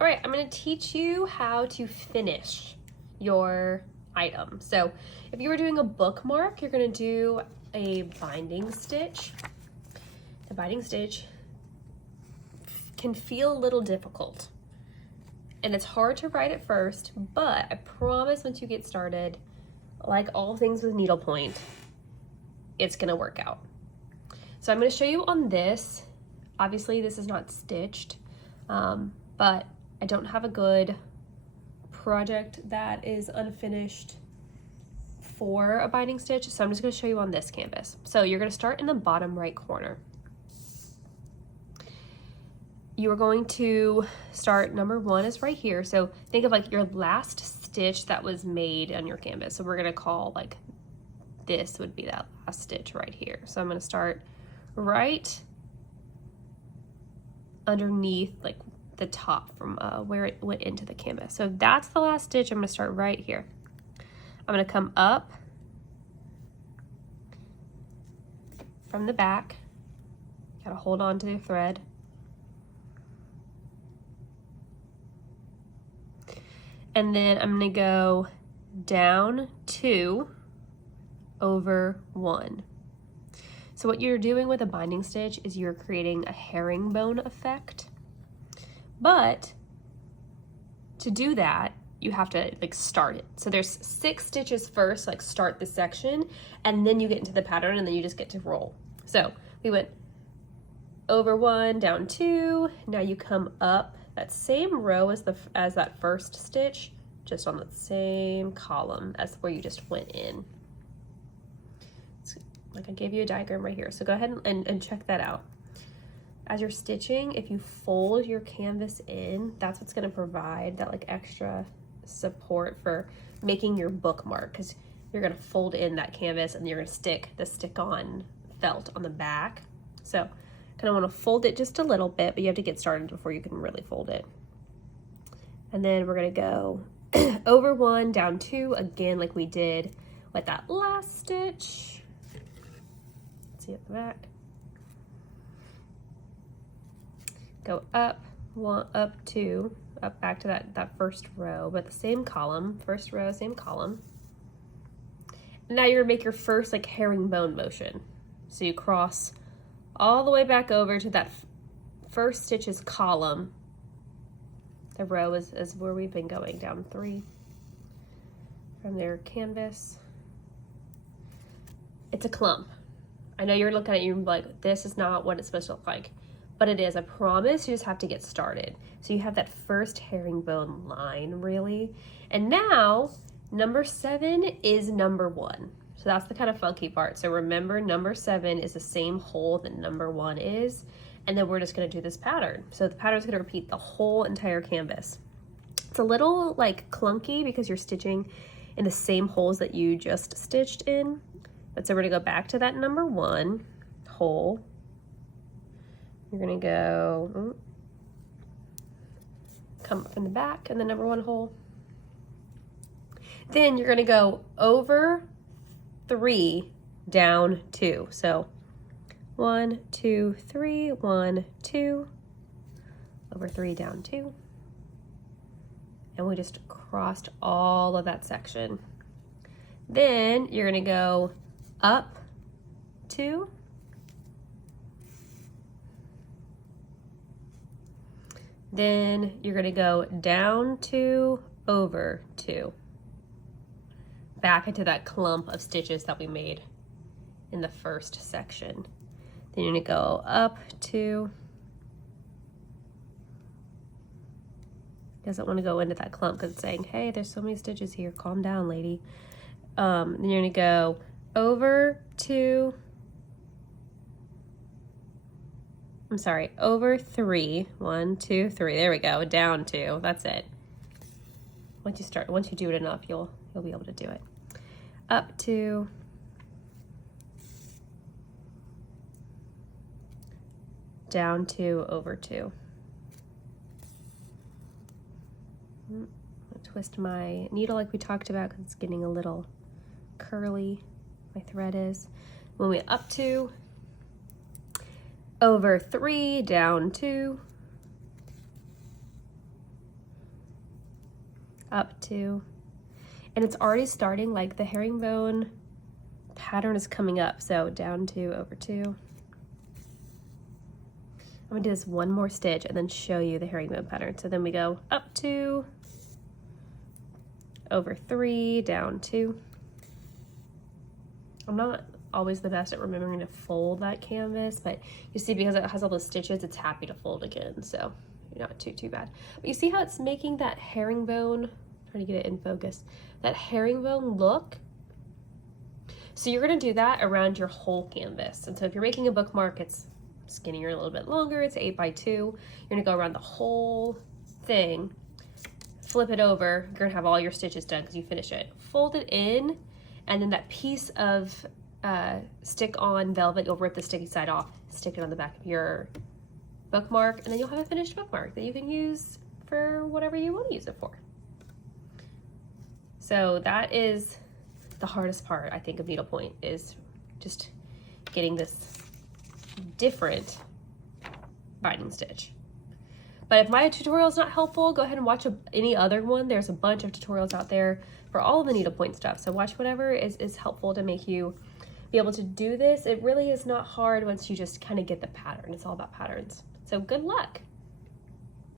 All right, I'm gonna teach you how to finish your item. So if you were doing a bookmark, you're gonna do a binding stitch. The binding stitch can feel a little difficult and it's hard to write at first, but I promise once you get started, like all things with needlepoint, it's gonna work out. So I'm gonna show you on this. Obviously this is not stitched, but I don't have a good project that is unfinished for a binding stitch, so I'm just gonna show you on this canvas. So you're gonna start in the bottom right corner. You are going to start, number 1 is right here. So think of like your last stitch that was made on your canvas. So we're gonna call like this would be that last stitch right here. So I'm gonna start right underneath like the top from where it went into the canvas. So that's the last stitch. I'm gonna start right here. I'm gonna come up from the back. Gotta hold on to the thread. And then I'm gonna go down 2 over 1. So what you're doing with a binding stitch is you're creating a herringbone effect. But to do that, you have to like start it. So there's 6 stitches first, like start the section, and then you get into the pattern and then you just get to roll. So we went over 1, down 2, now you come up that same row as that first stitch, just on the same column as where you just went in. It's like I gave you a diagram right here, so go ahead and check that out. As you're stitching, if you fold your canvas in, that's what's gonna provide that like extra support for making your bookmark, because you're gonna fold in that canvas and you're gonna stick the stick-on felt on the back. So kind of want to fold it just a little bit, but you have to get started before you can really fold it. And then we're going to go over 1, down 2, again like we did with that last stitch. Let's see at the back. Go up 1, up 2, up back to that first row, but the same column, first row, same column. And now you're going to make your first like herringbone motion. So you cross all the way back over to that first stitch's column. The row is where we've been going, down 3 from their canvas. It's a clump. I know you're looking at it, you're like, this is not what it's supposed to look like, but it is. I promise you just have to get started. So you have that first herringbone line really. And now number 7 is number 1. So that's the kind of funky part. So remember, number 7 is the same hole that number 1 is, and then we're just gonna do this pattern. So the pattern is gonna repeat the whole entire canvas. It's a little like clunky because you're stitching in the same holes that you just stitched in. But so we're gonna go back to that number 1 hole. You're gonna go, come up in the back and the number 1 hole. Then you're gonna go over 3, down 2. So 1, 2, 3, 1, 2, over 3, down 2. And we just crossed all of that section. Then you're gonna go up 2, then you're gonna go down 2, over 2. Back into that clump of stitches that we made in the first section. Then you're gonna go up 2. Doesn't want to go into that clump because it's saying, hey, there's so many stitches here, calm down, lady. Then you're gonna go over 2. I'm sorry, over 3. 1, 2, 3. There we go. Down 2. That's it. Once you do it enough, you'll be able to do it. Up 2. Down 2, over 2. I'll twist my needle like we talked about because it's getting a little curly. My thread is. When we up 2, over 3, down 2, up 2, and it's already starting, like the herringbone pattern is coming up. So down 2, over 2. I'm gonna do this one more stitch and then show you the herringbone pattern. So then we go up 2, over 3, down 2. I'm not always the best at remembering to fold that canvas, but you see, because it has all those stitches, it's happy to fold again, so you're not too bad. But you see how it's making that herringbone, trying to get it in focus, that herringbone look. So you're gonna do that around your whole canvas. And so if you're making a bookmark, it's skinnier, a little bit longer, it's 8 by 2. You're gonna go around the whole thing, flip it over, you're gonna have all your stitches done because you finish it. Fold it in, and then that piece of stick on velvet, you'll rip the sticky side off, stick it on the back of your bookmark, and then you'll have a finished bookmark that you can use for whatever you want to use it for. So that is the hardest part, I think, of needlepoint, is just getting this different binding stitch. But if my tutorial is not helpful, go ahead and watch any other one. There's a bunch of tutorials out there for all of the needlepoint stuff. So watch whatever is helpful to make you be able to do this. It really is not hard once you just kind of get the pattern. It's all about patterns. So good luck.